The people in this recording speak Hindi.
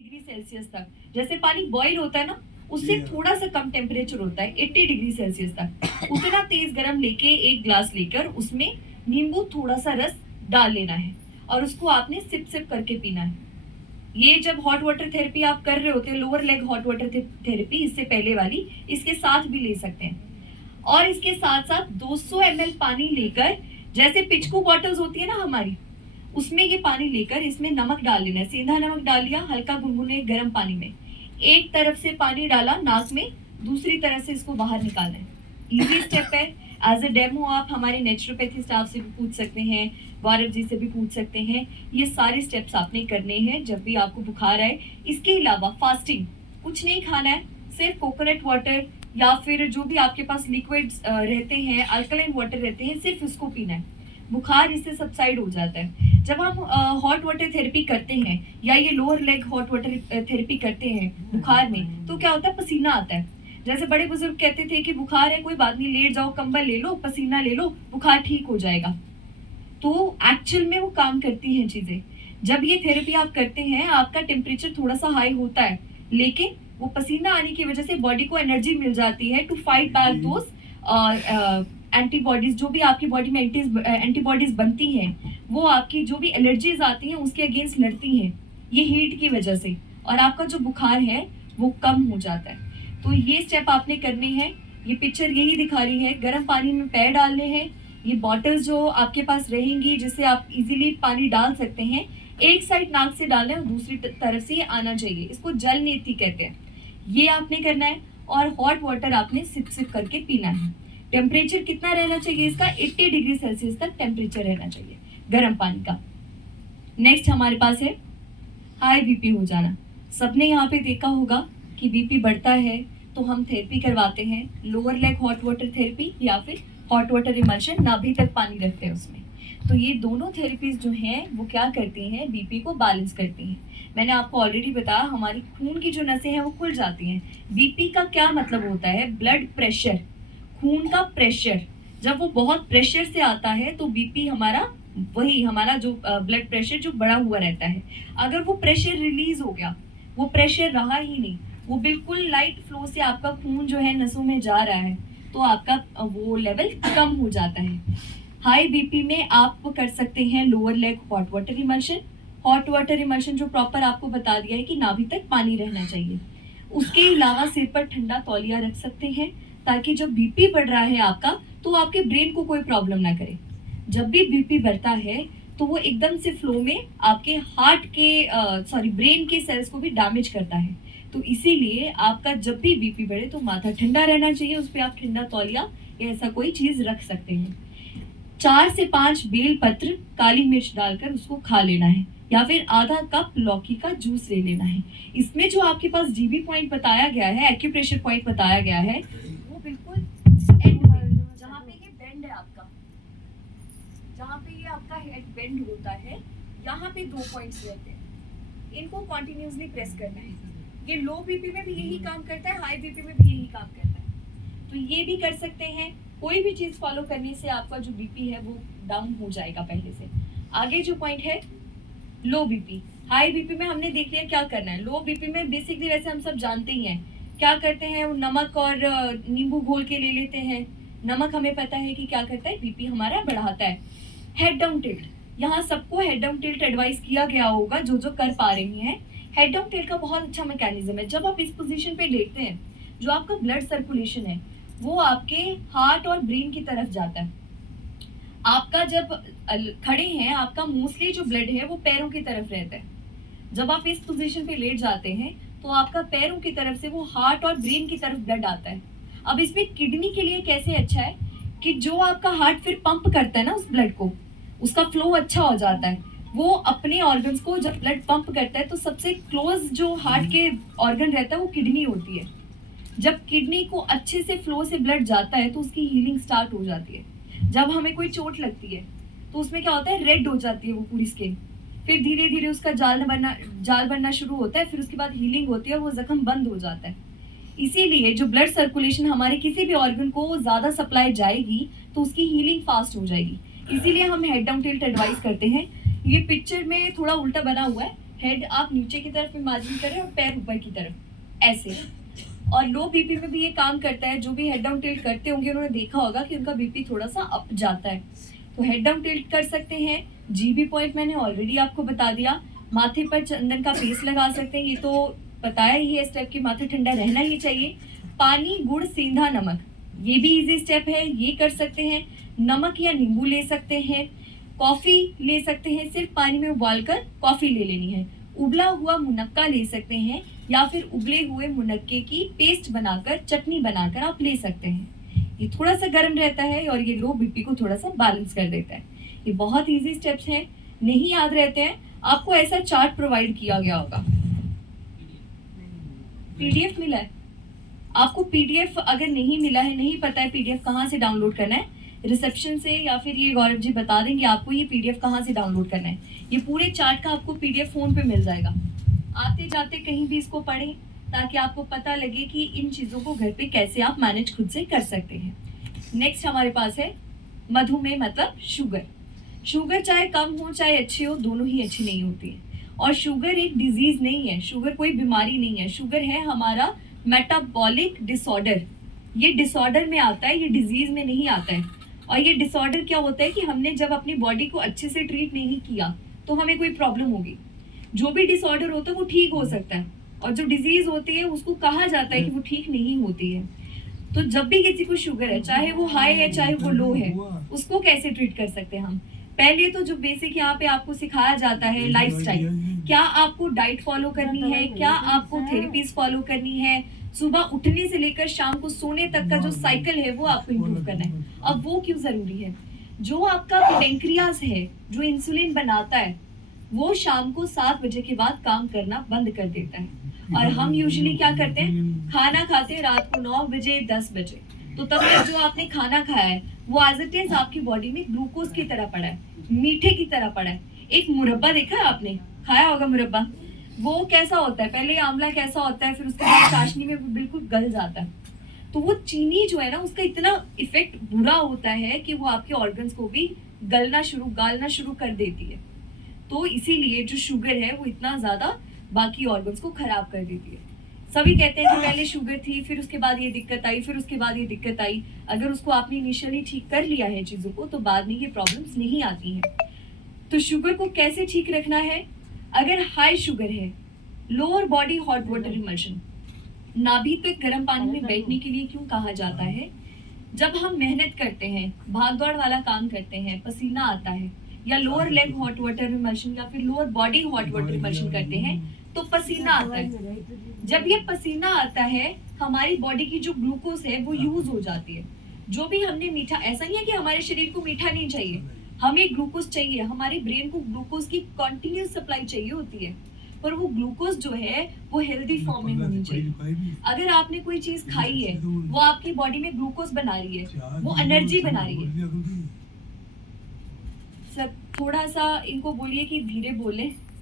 डिग्री सेल्सियस तक, जैसे पानी बॉईल होता है ना, उससे थोड़ा सा कम टेम्परेचर होता है 80 डिग्री सेल्सियस तक। उतना तेज गर्म लेके एक ग्लास लेकर उसमें नींबू थोड़ा सा रस डाल लेना है और उसको आपने सिप सिप करके पीना है। ये जब हॉट वाटर थेरेपी आप कर रहे होते हैं, lower leg hot water therapy, इससे पहले वाली, इसके साथ भी ले सकते हैं। और इसके साथ साथ 200 ml पानी लेकर, जैसे पिचकू बॉटल्स होती है ना हमारी, उसमें ये पानी लेकर इसमें नमक डाल लेना है। सेंधा नमक डाल लिया हल्का गुनगुने गर्म पानी में, एक तरफ से पानी डाला नाक में, दूसरी तरफ से इसको बाहर निकालना है। इजी स्टेप है। एज अ डेमो आप हमारे नेचुरोपैथी स्टाफ से भी पूछ सकते हैं, गौरव जी से भी पूछ सकते हैं। ये सारे स्टेप्स आपने करने हैं जब भी आपको बुखार आए। इसके अलावा फास्टिंग, कुछ नहीं खाना है, सिर्फ कोकोनट वाटर या फिर जो भी आपके पास लिक्विड्स रहते हैं, अल्कलाइन वाटर रहते हैं, सिर्फ उसको पीना है। बुखार इससे सबसाइड हो जाता है। जब हम हॉट वाटर थेरेपी करते हैं या ये lower leg hot water therapy करते हैं बुखार में, तो क्या होता है, पसीना आता है। जैसे बड़े बुजुर्ग कहते थे कि बुखार है, कोई बात नहीं, लेट जाओ, कंबल ले लो, पसीना ले लो, बुखार ठीक हो जाएगा। तो एक्चुअल में वो काम करती हैं चीजें। जब ये थेरेपी आप करते हैं, आपका टेम्परेचर थोड़ा सा हाई होता है, लेकिन वो पसीना आने की वजह से बॉडी को एनर्जी मिल जाती है to fight back those antibodies. जो भी आपकी बॉडी में एंटीबॉडीज बनती हैं, वो आपकी जो भी एलर्जीज आती हैं उसके अगेंस्ट लड़ती हैं, ये हीट की वजह से, और आपका जो बुखार है वो कम हो जाता है। तो ये स्टेप आपने करने हैं। ये पिक्चर यही दिखा रही है, गर्म पानी में पैर डालने हैं। ये बॉटल्स जो आपके पास रहेंगी जिससे आप इजीली पानी डाल सकते हैं, एक साइड नाक से डालना है और दूसरी तरफ से ये आना चाहिए। इसको जल नीति कहते हैं। ये आपने करना है और हॉट वाटर आपने सिप सिप करके पीना है। टेम्परेचर कितना रहना चाहिए इसका, 80 डिग्री सेल्सियस तक टेम्परेचर रहना चाहिए गर्म पानी का। नेक्स्ट हमारे पास है हाई बीपी हो जाना। सबने यहाँ पे देखा होगा कि बीपी बढ़ता है तो हम थेरेपी करवाते हैं, lower leg hot water therapy या फिर हॉट वाटर इमल्शन, नाभि तक पानी रखते हैं उसमें। तो ये दोनों थेरेपीज जो हैं वो क्या करती हैं, बीपी को बैलेंस करती हैं। मैंने आपको ऑलरेडी बताया, हमारी खून की जो नसें हैं वो खुल जाती हैं। बीपी का क्या मतलब होता है, ब्लड प्रेशर, खून का प्रेशर। जब वो बहुत प्रेशर से आता है तो बीपी हमारा, वही हमारा जो ब्लड प्रेशर जो बढ़ा हुआ रहता है, अगर वो प्रेशर रिलीज हो गया, वो प्रेशर रहा ही नहीं, वो बिल्कुल लाइट फ्लो से आपका खून जो है नसों में जा रहा है, तो आपका वो लेवल कम हो जाता है। हाई बीपी में आप कर सकते हैं lower leg hot water emulsion. Hot water emulsion जो प्रॉपर आपको बता दिया है कि नाभि तक पानी रहना चाहिए। उसके अलावा सिर पर ठंडा तौलिया रख सकते हैं ताकि जब बीपी बढ़ रहा है आपका, तो आपके ब्रेन को कोई प्रॉब्लम ना करे। जब भी बीपी बढ़ता है तो वो एकदम से फ्लो में आपके हार्ट के ब्रेन के सेल्स को भी डैमेज करता है। तो इसीलिए आपका जब भी बीपी बढ़े तो माथा ठंडा रहना चाहिए, उस पर आप ठंडा तौलिया या ऐसा कोई चीज रख सकते हैं। 4 से 5 बेल पत्र काली मिर्च डालकर उसको खा लेना है, या फिर आधा कप लौकी का जूस ले लेना है। इसमें जो आपके पास जीबी पॉइंट बताया गया है, एक्यूप्रेशर पॉइंट बताया गया है, वो बिल्कुल एंड में, जहाँ पे ये बेंड है आपका, जहाँ पे ये आपका हेड बेंड होता है, यहाँ पे 2 पॉइंट्स रहते हैं। इनको कॉन्टिन्यूसली प्रेस करना है। ये लो बीपी में भी यही काम करता है, हाई बीपी में भी यही काम करता है। तो ये भी कर सकते हैं। कोई भी चीज फॉलो करने से आपका जो बीपी है वो डाउन हो जाएगा पहले से। आगे जो पॉइंट है लो बीपी। हाई बीपी में हमने देख लिया क्या करना है। लो बीपी में बेसिकली वैसे हम सब जानते ही हैं क्या करते हैं, वो नमक और नींबू घोल के ले लेते हैं। नमक हमें पता है कि क्या करता है, बीपी हमारा बढ़ाता है। हेड डाउन टिल्ट, यहाँ सबको हेड डाउन टिल्ट एडवाइस किया गया होगा जो जो कर पा रही हैं। हेड डाउन टिल्ट का बहुत अच्छा मैकेनिज्म है। जब आप इस पोजीशन पे लेटते हैं, जो आपका ब्लड सर्कुलेशन है वो आपके हार्ट और ब्रेन की तरफ जाता है। आपका जब खड़े हैं, आपका मोस्टली जो ब्लड है वो पैरों की तरफ रहता है। जब आप इस पोजीशन पे लेट जाते हैं तो आपका पैरों की तरफ से वो हार्ट और ब्रेन की तरफ ब्लड आता है। अब इसमें किडनी के लिए कैसे अच्छा है कि जो आपका हार्ट फिर पंप करता है ना उस ब्लड को, उसका फ्लो अच्छा हो जाता है। वो अपने ऑर्गन्स को जब ब्लड पंप करता है तो सबसे क्लोज जो हार्ट के ऑर्गन रहता है वो किडनी होती है। जब किडनी को अच्छे से फ्लो से ब्लड जाता है तो उसकी हीलिंग स्टार्ट हो जाती है। जब हमें कोई चोट लगती है तो उसमें क्या होता है, रेड हो जाती है वो पूरी स्किन, फिर धीरे धीरे उसका जाल बनना शुरू होता है, फिर उसके बाद हीलिंग होती है और वो जख्म बंद हो जाता है। इसीलिए जो ब्लड सर्कुलेशन हमारे किसी भी ऑर्गन को ज्यादा सप्लाई जाएगी तो उसकी हीलिंग फास्ट हो जाएगी। इसीलिए हम हेड डाउन टिल्ट एडवाइस करते हैं। ये पिक्चर में थोड़ा उल्टा बना हुआ है, हेड आप नीचे की तरफ इमेजिन करें और पैर ऊपर की तरफ, ऐसे। और लो बीपी में भी ये काम करता है, जो भी हेड डाउन टिल्ट करते होंगे उन्होंने देखा होगा कि उनका बीपी थोड़ा सा अप जाता है। तो हेड डाउन टिल्ट कर सकते हैं। जीबी पॉइंट मैंने ऑलरेडी आपको बता दिया। माथे पर चंदन का पेस्ट लगा सकते हैं, ये तो बताया ही है स्टेप कि माथा ठंडा रहना ही चाहिए। पानी, गुड़, सेंधा नमक, ये भी इजी स्टेप है, ये कर सकते हैं। नमक या नींबू ले सकते हैं। कॉफी ले सकते हैं, सिर्फ पानी में उबालकर कॉफी ले लेनी है। उबला हुआ मुनक्का ले सकते हैं, या फिर उबले हुए मुनक्के की पेस्ट बनाकर, चटनी बनाकर आप ले सकते हैं। ये थोड़ा सा गर्म रहता है और ये लो बीपी को थोड़ा सा बैलेंस कर देता है। ये बहुत इजी स्टेप्स हैं, नहीं याद रहते हैं, आपको ऐसा चार्ट प्रोवाइड किया गया होगा। पीडीएफ मिला है आपको? पीडीएफ अगर नहीं मिला है, नहीं पता है पीडीएफ कहाँ से डाउनलोड करना है, रिसेप्शन से या फिर ये गौरव जी बता देंगे आपको ये पीडीएफ कहाँ से डाउनलोड करना है। ये पूरे चार्ट का आपको पीडीएफ फोन पे मिल जाएगा। आते जाते कहीं भी इसको पढ़ें, ताकि आपको पता लगे कि इन चीज़ों को घर पे कैसे आप मैनेज खुद से कर सकते हैं। नेक्स्ट हमारे पास है मधुमेह, मतलब शुगर। शुगर चाहे कम हो चाहे अच्छी हो, दोनों ही अच्छी नहीं होती है। और शुगर एक डिजीज नहीं है, शुगर कोई बीमारी नहीं है। शुगर है हमारा मेटाबॉलिक डिसऑर्डर। ये डिसऑर्डर में आता है, ये डिजीज में नहीं आता है। और ये डिसऑर्डर क्या होता है कि हमने जब अपनी बॉडी को अच्छे से ट्रीट नहीं किया तो हमें कोई प्रॉब्लम होगी। जो भी डिसऑर्डर होता है वो ठीक हो सकता है, और जो डिजीज होती है उसको कहा जाता है कि वो ठीक नहीं होती है। तो जब भी किसी को शुगर है, चाहे वो हाई है चाहे वो लो है, उसको कैसे ट्रीट कर सकते हैं हम? पहले तो जो बेसिक यहाँ पे आपको सिखाया जाता है लाइफस्टाइल, क्या आपको डाइट फॉलो करनी है, क्या आपको थेरेपीज फॉलो करनी है, सुबह उठने से लेकर शाम को सोने तक का जो साइकिल है वो आपको इम्प्रूव करना है। अब वो क्यों जरूरी है? जो आपका पेनक्रियास है, जो इंसुलिन बनाता है, वो शाम को 7 बजे के बाद काम करना बंद कर देता है। और हम यूजुअली क्या करते हैं, खाना खाते हैं रात को 9 बजे 10 बजे। तो तब तक जो आपने खाना खाया है वो एज इट इज आपकी बॉडी में ग्लूकोज की तरह पड़ा है, मीठे की तरह पड़ा है। एक मुरब्बा देखा है आपने, खाया होगा मुरब्बा, वो कैसा होता है? पहले आंवला कैसा होता है, फिर उसके बाद चाशनी में वो बिल्कुल गल जाता है। तो वो चीनी जो है ना, उसका इतना इफेक्ट बुरा होता है कि वो आपके ऑर्गन्स को भी गालना शुरू कर देती है। तो इसीलिए जो शुगर है वो इतना ज्यादा बाकी ऑर्गन्स को खराब कर देती है। सभी कहते हैं कि पहले शुगर थी, फिर उसके बाद ये दिक्कत आई, फिर उसके बाद ये दिक्कत आई। अगर उसको आपने इनिशियली ठीक कर लिया है चीजों को, तो बाद में ये प्रॉब्लम्स नहीं आती हैं। तो शुगर को कैसे ठीक रखना है? अगर हाई शुगर है, lower body hot water emulsion, नाभि तक गर्म पानी में बैठने के लिए क्यों कहा जाता है? जब हम मेहनत करते हैं, भाग दौड़ वाला काम करते हैं, पसीना आता है, या lower leg hot water emulsion या फिर lower body hot water emulsion करते हैं, तो पसीना आता है। जब ये पसीना आता है, हमारी बॉडी की जो ग्लूकोज है वो यूज हो जाती है। जो भी हमने मीठा, ऐसा नहीं है कि हमारे शरीर को मीठा नहीं चाहिए, हमें ग्लूकोज चाहिए, हमारे ब्रेन को ग्लूकोज की कंटिन्यूस सप्लाई चाहिए होती है, पर वो ग्लूकोज जो है वो हेल्दी फॉर्म में होनी चाहिए। अगर आपने कोई चीज खाई है, वो आपकी बॉडी में ग्लूकोज बना रही है, वो एनर्जी बना रही है। सर थोड़ा सा इनको बोलिए कि धीरे बोले।